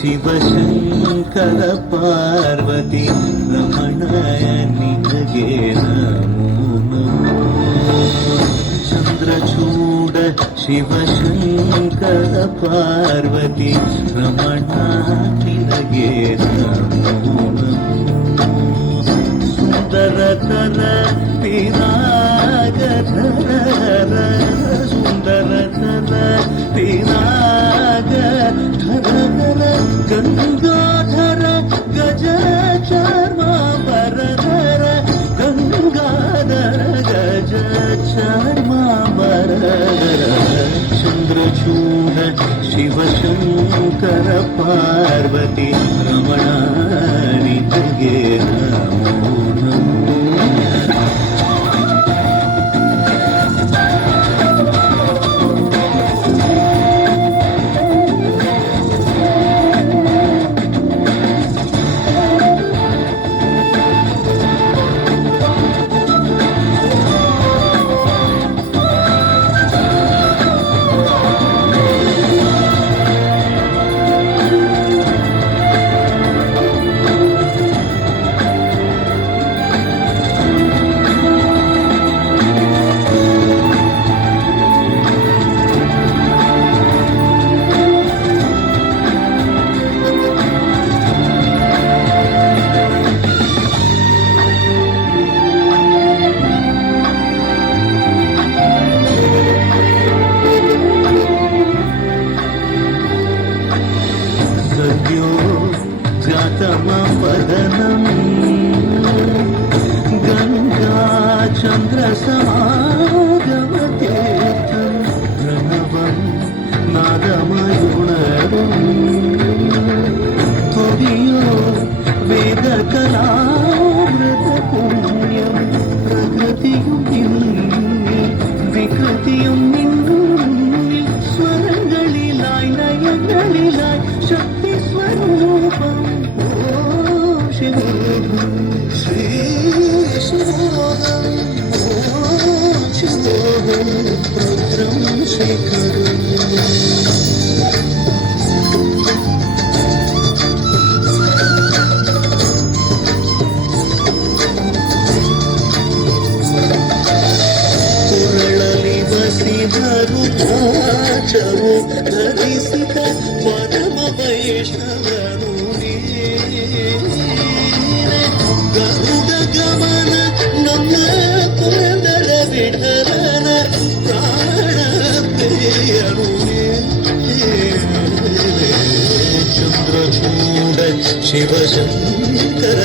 ಶಿವಶಂಕರ ಪಾರ್ವತಿ ರಮಣ ನಿನಗೆ ನಮೋ ಚಂದ್ರಚೂಡ ಶಿವಶಂಕರ ಪಾರ್ವತಿ ರಮಣ ನಿನಗೆ ನಮೋ ಸುಂದರತರ ಪಿನಾಗಧರ ಸುಂದರತರ ಪಿನಾಗಧರ ಗಂಗಾಧರ ಗಜ ಚಾರ್ಮಾಂಬರಧರ ಗಂಗಾಧರ ಗಜ ಚಾರ್ಮಾಂಬರಧರ ಚಂದ್ರಚೂಡ ಶಿವಶಂಕರ ಪಾರ್ವತಿ ರಮಣ ನಿನಗೆ ನಮೋ ನಮೋ जातमपदनं गङ्गाचन्द्रसमागमतीर्थं प्रणवं नादमयुणरं त्वदीयो वेदकलामृतपुण्यं प्रकृतियुं निन्नि विकृतियुं निन्नि स्वरங்களிലായി നയങ്ങളിലായി ശക്തി സ്വരൂപം ശിവോഹം ശ്രീ ശിവോഹം ശിവോഹം രുദ്രം ശേഖരം ಧರುದ್ರಾಚವು ಧರಿಸಿದ ಪರಮ ವೈಷ್ಣವನು ಗರುಡ ಗಮನ ನಮ್ಮ ಪುರಂದರ ವಿಠಲನ ಪ್ರಾಣ ಪ್ರಿಯನು ಚಂದ್ರಚೂಡ ಶಿವಶಂಕರ